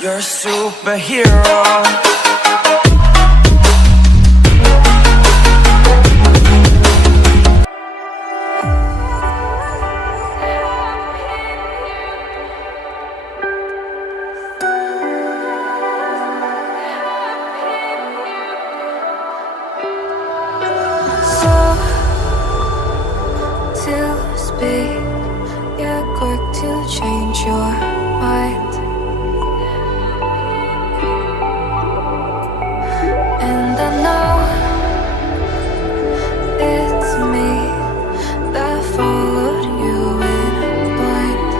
You're a superhero. You're quick to change your mind, and I know it's me that followed you in blind.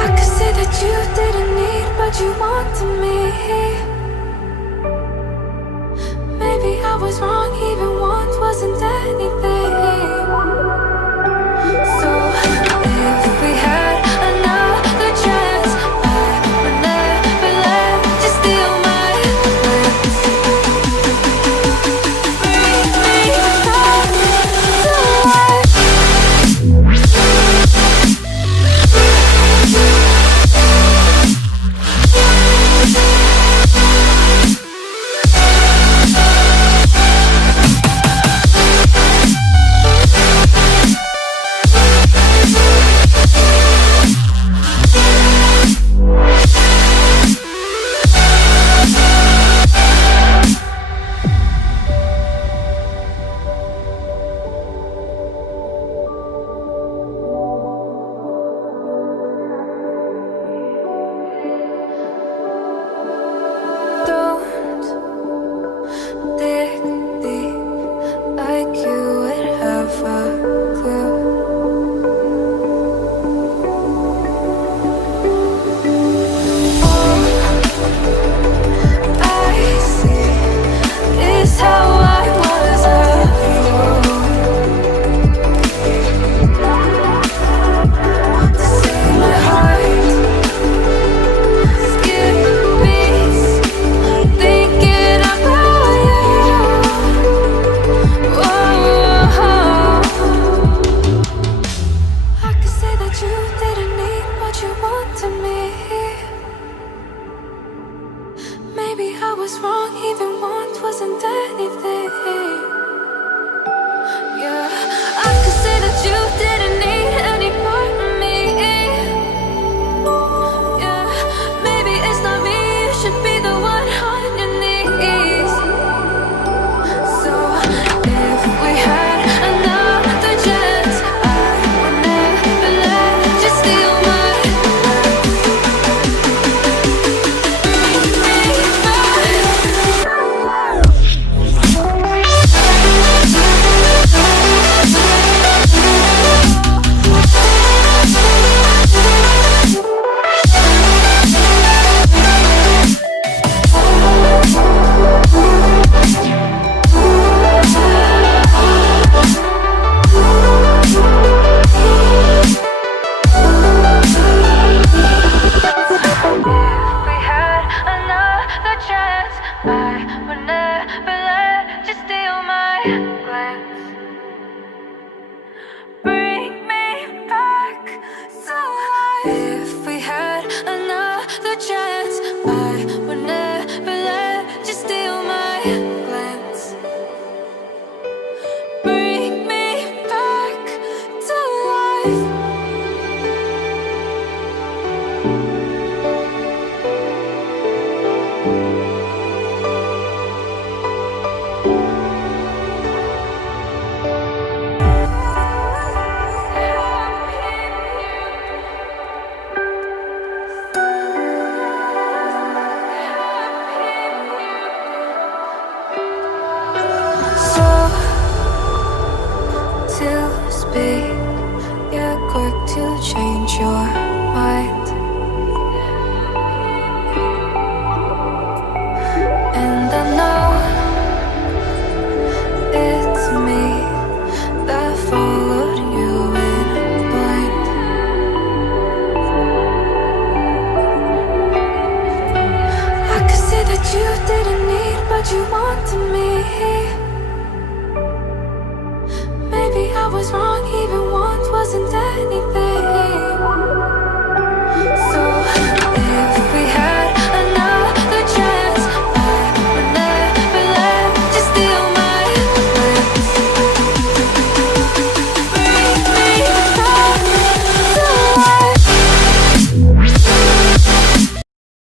I could say that you didn't need, but you wanted me. Maybe I was wrong, even want wasn't anything. So if we had another chance, I would never let you steal my glance. Bring me back to life. Don't dig deep like you would have a clue. All I see is how I was a fool to see my heart skip beats thinking about you. Whoa. I could say that you didn't need, but you wanted me. Maybe I was wrong, even want wasn't anything. Yeah, I could say that you didn't need any part of me. Yeah, maybe it's not me, you should be the one on your knees. So if we had another chance, I would never let you steal my bring me back to life. If we had another chance, I would never let you steal my glance. Bring me back to life. So to speak, you're quick to change your mind, and I know it's me that followed you in blind. I could say that you didn't need, but you wanted me. Maybe I was wrong.